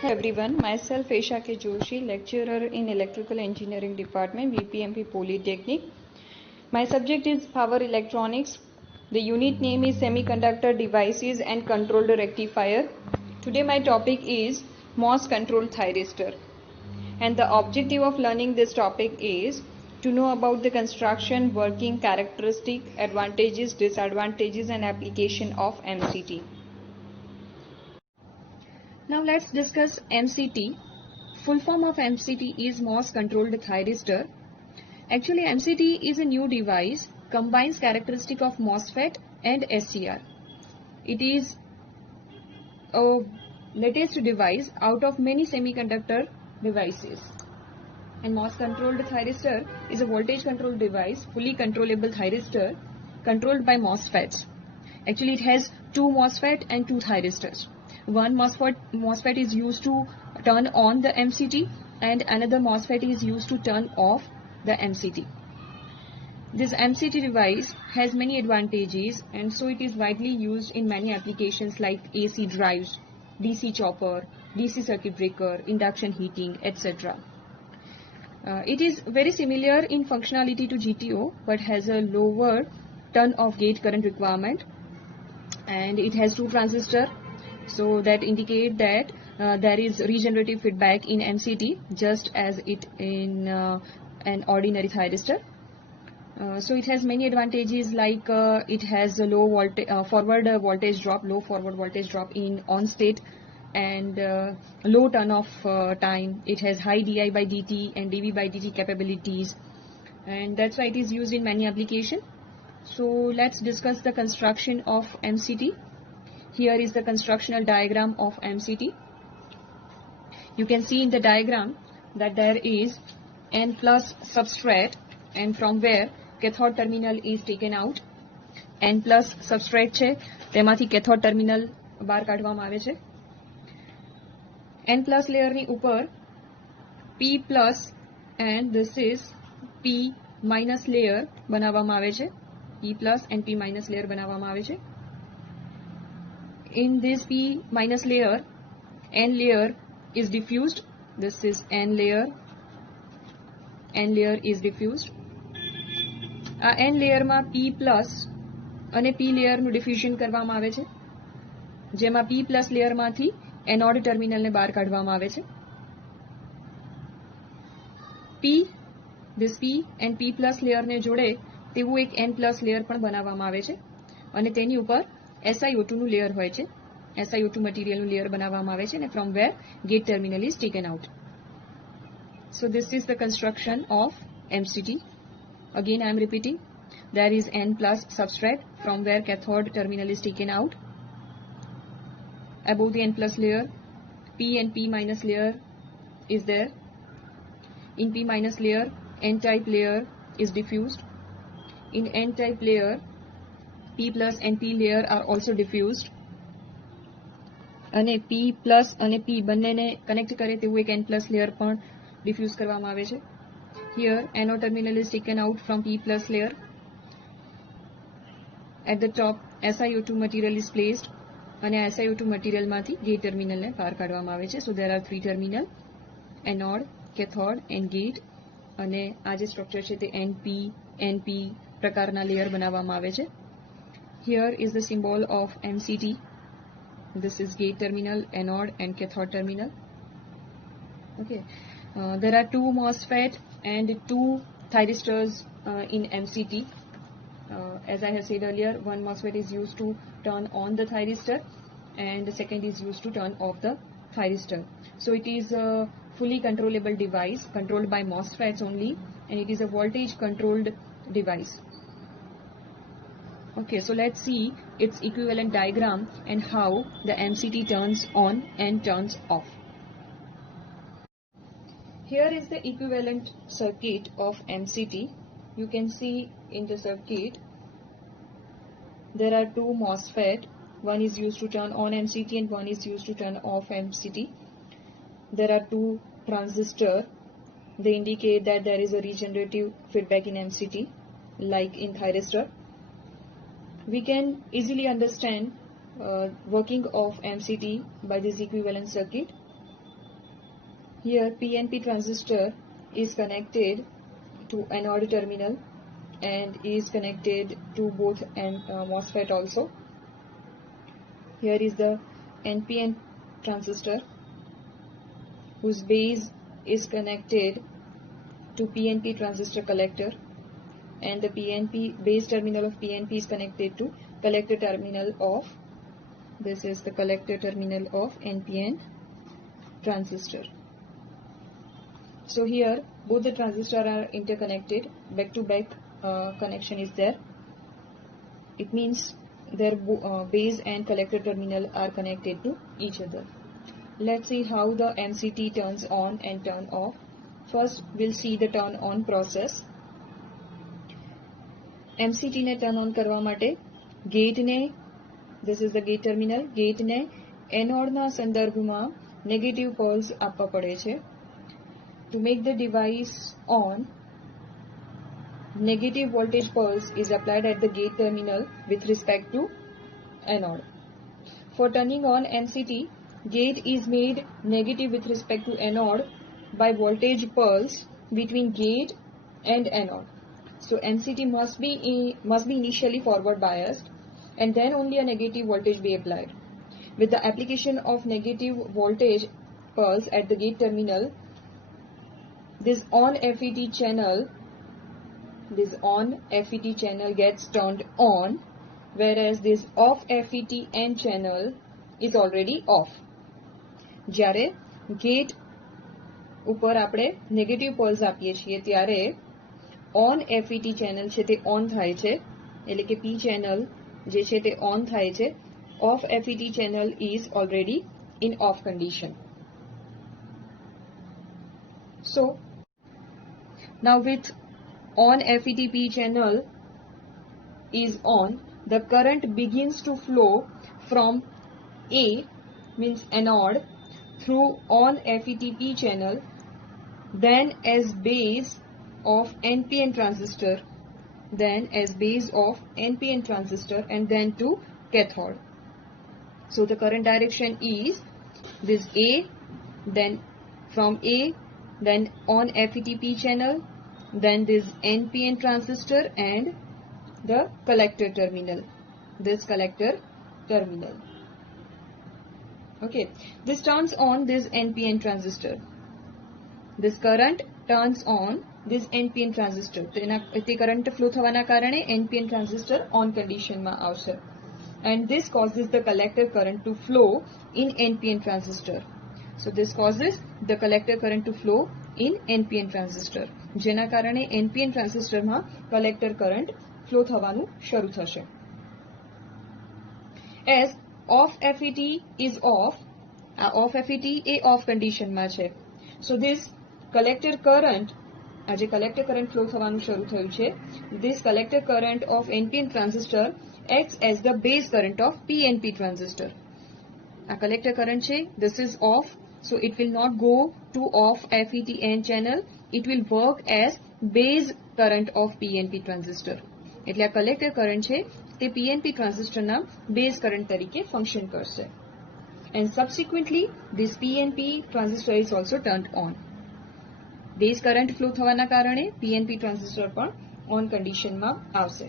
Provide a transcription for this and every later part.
Hello everyone, myself Esha K. Joshi, lecturer in Electrical Engineering Department, VPMP Polytechnic. My subject is Power Electronics. The unit name is Semiconductor Devices and Controlled Rectifier. Today my topic is MOS controlled thyristor. And the objective of learning this topic is to know about the construction, working characteristic, advantages, disadvantages and application of MCT. Now let's discuss MCT. Full form of MCT is MOS controlled thyristor. Actually MCT is a new device, combines characteristic of MOSFET and SCR. It is a latest device out of many semiconductor devices. And MOS controlled thyristor is a voltage controlled device, fully controllable thyristor controlled by MOSFETs. Actually it has two MOSFET and two thyristors. One MOSFET is used to turn on the MCT and another MOSFET is used to turn off the MCT. This MCT device has many advantages and so it is widely used in many applications like AC drives, DC chopper, DC circuit breaker, induction heating, etc. It is very similar in functionality to GTO but has a lower turn-off gate current requirement, and it has two transistors, so that indicate that there is regenerative feedback in MCT just as it in an ordinary thyristor. So it has many advantages like it has a low forward voltage drop, low forward voltage drop in on state, and low turn off time. It has high di by dt and dv by dt capabilities, and that's why it is used in many applications. So let's discuss the construction of MCT. Here is the constructional diagram of MCT. You can see in the diagram that there is N plus substrate, and from where cathode terminal is taken out. N plus substrate છે, તેમાંથી cathode terminal બહાર કાઢવામાં આવે છે. N plus layer ની ઉપર P plus and this is P minus layer બનાવવામાં આવે છે. P plus and P minus layer બનાવવામાં આવે છે. In this P minus layer, N layer is diffused. This is N layer. N layer is diffused. આ N layer માં P plus અને P layer નું diffusion કરવામાં આવે છે, જેમાં P plus layer માંથી anode terminal ને બહાર કાઢવામાં આવે છે. This P and P plus layer ને જોડે તેવું એક N plus layer પણ બનાવવામાં આવે છે અને તેની ઉપર SiO2 નું layer હોય છે. SiO2 material નું layer બનાવવામાં આવે છે અને from where gate terminal is taken out. So this is the construction of MCT. Again I am repeating, there is N plus substrate from where cathode terminal is taken out. Above the N plus layer, P and P minus layer is there. In P minus layer, N-type layer is diffused. In N-type layer, P plus and P layer are also diffused. અને P plus અને P બંનેને connect કરે તેવું એક N plus layer પણ diffuse કરવામાં આવે છે. Here, anode terminal is taken out from P plus layer. At the top, SiO2 material is placed અને SiO2 material માંથી gate terminal ને બહાર કાઢવામાં આવે છે. So there are three terminal, anode, cathode and gate. અને આ જે સ્ટ્રક્ચર છે તે NP પ્રકારના લેયર બનાવવામાં આવે છે. Here is the symbol of MCT. This is gate terminal, anode and cathode terminal. Okay. There are two MOSFET and two thyristors in MCT. As I have said earlier, one MOSFET is used to turn on the thyristor and the second is used to turn off the thyristor. So it is a fully controllable device controlled by MOSFETs only, and it is a voltage controlled device. Okay, so let's see its equivalent diagram and how the MCT turns on and turns off. Here is the equivalent circuit of MCT. You can see in the circuit there are two MOSFET. One is used to turn on MCT and one is used to turn off MCT. There are two transistors. They indicate that there is a regenerative feedback in MCT like in thyristor. We can easily understand working of MCT by this equivalent circuit. Here PNP transistor is connected to anode terminal and is connected to both MOSFET also. Here is the NPN transistor whose base is connected to PNP transistor collector, and the PNP base terminal of PNP is connected to collector terminal of, this is the collector terminal of NPN transistor. So here both the transistors are interconnected, back to back connection is there. It means their base and collector terminal are connected to each other. Let's see how the MCT turns on and turn off. First we'll see the turn on process. MCT ने turn on करवा माटे gate ने, this is the gate terminal, gate ने anode ना संदर्भમાં negative poles આપવા પડે છે. To make the device on, negative voltage pulse is applied at the gate terminal with respect to anode. For turning on MCT, gate is made negative with respect to anode by voltage pulse between gate and anode. So MCT must be initially forward biased, and then only a negative voltage be applied. With the application of negative voltage pulse at the gate terminal, this on FET channel gets turned on, whereas this off FET N channel is already off. જ્યારે gate ઉપર આપણે negative pulse આપીએ છીએ ત્યારે on FET channel છે તે on થાય છે, એટલે કે P ચેનલ જે છે તે ઓન થાય છે. Of FET channel is already in off condition. So now with on FET P channel is on, the current begins to flow from A, means anode, through on FET P channel, then as base of NPN transistor, and then to cathode. So the current direction is this A, then from A, then on FET P channel, then this NPN transistor and the collector terminal, this collector terminal. Okay, this turns on this NPN transistor. This current turns on this NPN transistor. તે current flow થવાના કારણે NPN transistor on condition માં આવશે, and this causes the collector current to flow in NPN transistor. So this causes the collector current to flow in NPN transistor, જેના કારણે NPN transistor માં collector current flow થવાનું શરૂ થશે. As off FET is off, off FET A off condition માં છે. So this collector current, આ જે collector current flow થવાનું શરૂ થયું છે, this collector current of NPN transistor acts as the base current of PNP transistor. આ collector current છે, this is off, so it will not go to off FET N channel, it will work as base current of PNP transistor. એટલે આ collector current છે તે PNP transistor ના base current તરીકે function કરશે. And subsequently this PNP transistor is also turned on. Base current flow થવાના કારણે PNP transistor પણ on condition માં આવશે.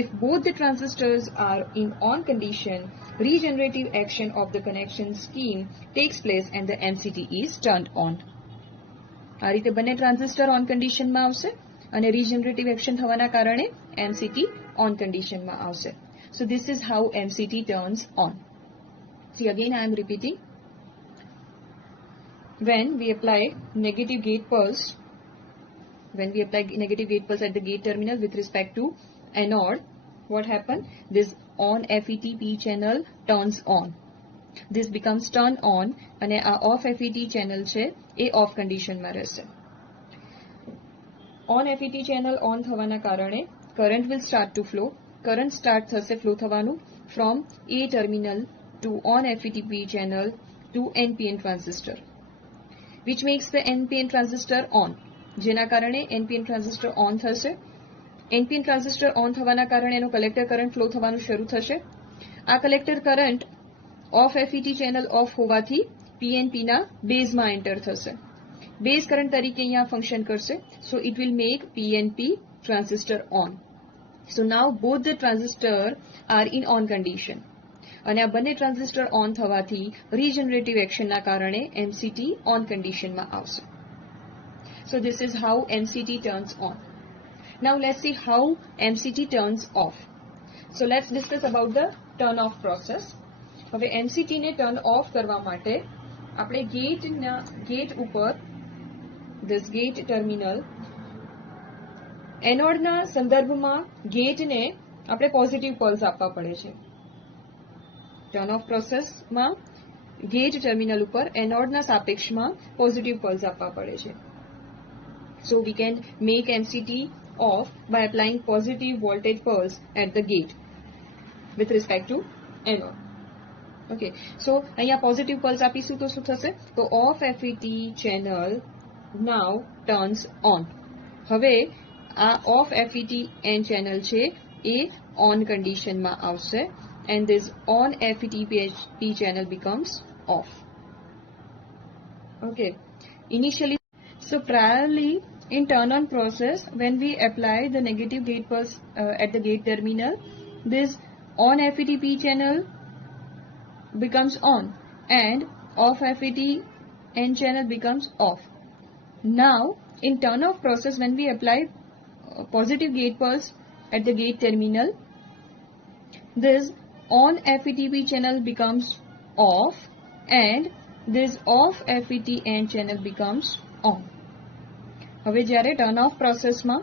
If both the transistors are in on condition, regenerative action of the connection scheme takes place and the MCT is turned on. આ રીતે બંને transistor on condition માં આવશે અને regenerative action થવાના કારણે MCT on condition માં આવશે. So this is how MCT turns on. See, again I am repeating. When we apply negative gate pulse at the gate terminal with respect to anode, what happens? This on FET P channel turns on. This becomes turn on and a off FET channel છે એ off condition માં રહેશે. On FET channel on થવાના કારણે current will start to flow. Current start થશે flow થવાનું from A terminal to on FET P channel to NPN transistor, which makes the NPN transistor on. જેના કારણે NPN transistor on થશે. NPN transistor on થવાના કારણે એનો collector current flow થવાનું શરૂ થશે. આ collector current off FET channel off હોવાથી PNP ના base માં enter થશે. બેઝ કરંટ તરીકે અહીંયા ફંક્શન કરશે. So it will make PNP transistor on. So now both the transistor are in on condition. અને આ બંને ટ્રાન્ઝિસ્ટર ઓન થવાથી રીજનરેટિવ એક્શનના કારણે MCT ઓન કન્ડિશનમાં આવશે. So this is how MCT turns on. Now let's see how MCT turns off. So let's discuss about the turn off process. હવે MCT ને turn off કરવા માટે આપણે ગેટ ઉપર this gate terminal એનોડના સંદર્ભમાં ગેટને આપણે પોઝિટિવ પલ્સ આપવા પડે છે. ટર્ન ઓફ પ્રોસેસમાં ગેટ ટર્મિનલ ઉપર એનોડના સાપેક્ષમાં પોઝિટિવ પલ્સ આપવા પડે છે. So we can make MCT off by applying positive voltage pulse at the gate with respect to anode. Okay, so અહીંયા positive pulse આપીશું તો શું થશે? તો off FET channel now turns on. હવે આ off FET N channel છે એ on condition માં આવશે and this on FET P channel becomes off. Okay, initially, so priorly in turn on process, when we apply the negative gate pulse at the gate terminal, this on FET-P channel becomes on and off FET-N channel becomes off. Now, in turn off process, when we apply positive gate pulse at the gate terminal, this on FET-P channel becomes off and this off FET-N channel becomes on. હવે જ્યારે turn off પ્રોસેસમાં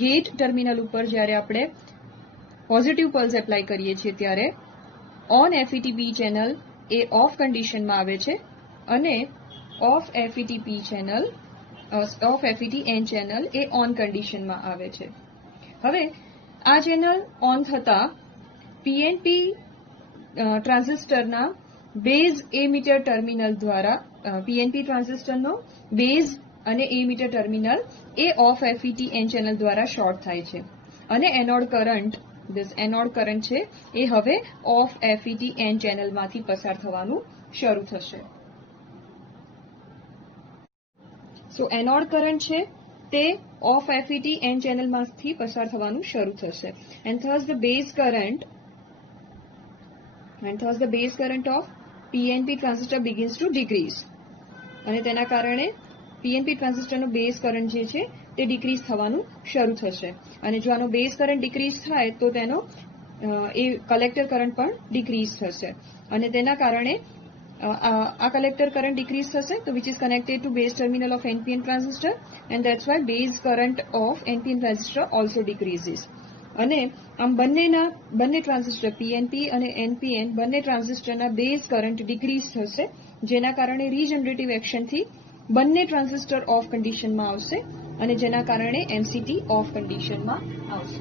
gate terminal ઉપર જ્યારે આપણે positive pulse apply કરીએ છીએ ત્યારે on FET-P channel A of કન્ડિશનમાં આવે છે અને off FET-P channel off FET-N channel એ ઓન કન્ડિશનમાં આવે છે. હવે આ ચેનલ ઓન થતા PNP ટ્રાન્ઝિસ્ટરના બેઝ એમીટર ટર્મિનલ દ્વારા PNP ટ્રાન્ઝિસ્ટરનો બેઝ અને એમીટર ટર્મિનલ એ ઓફ FET-N ચેનલ દ્વારા શોર્ટ થાય છે અને એનોડ કરંટ છે એ હવે ઓફ FET-N ચેનલમાંથી પસાર થવાનું શરૂ થશે. સો એનોડ કરંટ છે તે ઓફ FET-N ચેનલમાંથી પસાર થવાનું શરૂ થશે and thus the base current of PNP transistor begins to decrease. અને તેના કારણે PNP ટ્રાન્ઝિસ્ટરનો બેઝ કરંટ જે છે તે ડિક્રીઝ થવાનું શરૂ થશે અને જો આનો બેઝ કરંટ ડિક્રીઝ થાય તો તેનો એ કલેક્ટર કરંટ પણ ડિક્રીઝ થશે અને તેના કારણે આ કલેક્ટર કરંટ ડિક્રીઝ થશે તો which is connected to base terminal of NPN transistor and that's why base current of NPN transistor also decreases. અને આમ બંને ટ્રાન્ઝિસ્ટર PNP અને NPN બંને ટ્રાન્ઝિસ્ટરના બેઝ કરંટ ડિક્રીઝ થશે જેના કારણે રીજનરેટિવ એક્શનથી બંને ટ્રાન્ઝિસ્ટર ઓફ કન્ડિશનમાં આવશે અને જેના કારણે MCT ઓફ કન્ડિશનમાં આવશે.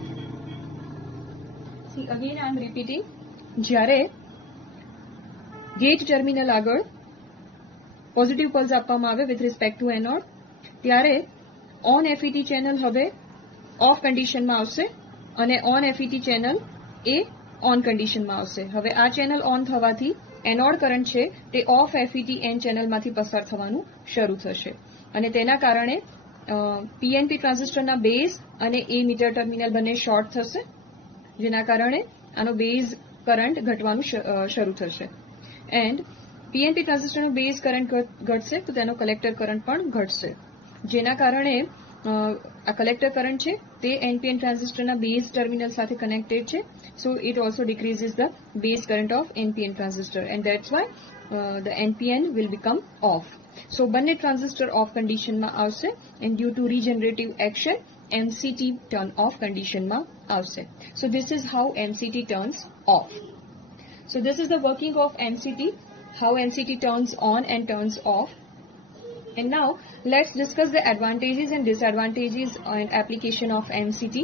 See again I am repeating. જ્યારે ગેટ ટર્મિનલ આગળ પોઝિટિવ પલ્સ આપવામાં આવે વિથ રિસ્પેક્ટ ટુ એનોડ ત્યારે ઓન FET ચેનલ હવે ઓફ કન્ડિશનમાં આવશે અને ઓન FET ચેનલ એ ઓન કન્ડિશનમાં આવશે. હવે આ ચેનલ ઓન થવાથી એનોડ કરંટ છે તે ઓફ FET-N ચેનલમાંથી પસાર થવાનું શરૂ થશે અને તેના કારણે PNP ટ્રાન્ઝિસ્ટરના બેઝ અને એમીટર ટર્મિનલ બંને શોર્ટ થશે જેના કારણે આનો બેઝ કરંટ ઘટવાનું શરૂ થશે એન્ડ PNP ટ્રાન્ઝિસ્ટરનો બેઝ કરંટ ઘટશે તો તેનો કલેક્ટર કરંટ પણ ઘટશે જેના કારણે આ કલેક્ટર કરંટ છે તે NPN ટ્રાન્ઝિસ્ટરના બેઝ ટર્મિનલ સાથે કનેક્ટેડ છે. So it also decreases the base current of NPN transistor and that's why the NPN will become off. So બંને ટ્રાન્ઝિસ્ટર ઓફ કન્ડિશનમાં આવશે and due to regenerative action MCT turn off કન્ડિશનમાં આવશે. So this is how MCT turns off. So this is the working of MCT, how MCT turns on and turns off. And now let's discuss the advantages and disadvantages and application of MCT.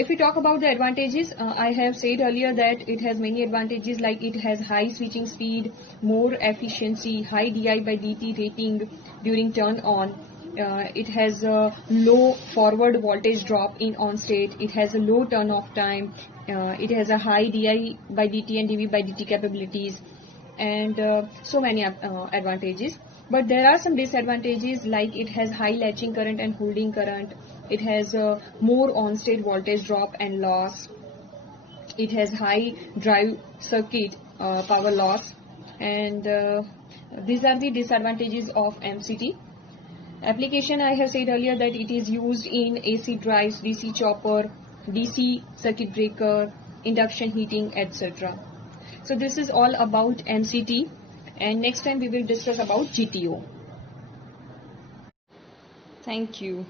If we talk about the advantages, I have said earlier that it has many advantages like it has high switching speed, more efficiency, high di by dt rating during turn on. It has a low forward voltage drop in on state. It has a low turn off time. It has a high di by dt and dv by dt capabilities. and so many advantages. But there are some disadvantages, like it has high latching current and holding current. It has more on-state voltage drop and loss. It has high drive circuit power loss, and these are the disadvantages of MCT. Application, I have said earlier that it is used in AC drives, DC chopper, DC circuit breaker, induction heating, etc. So this is all about MCT, and next time we will discuss about GTO. Thank you.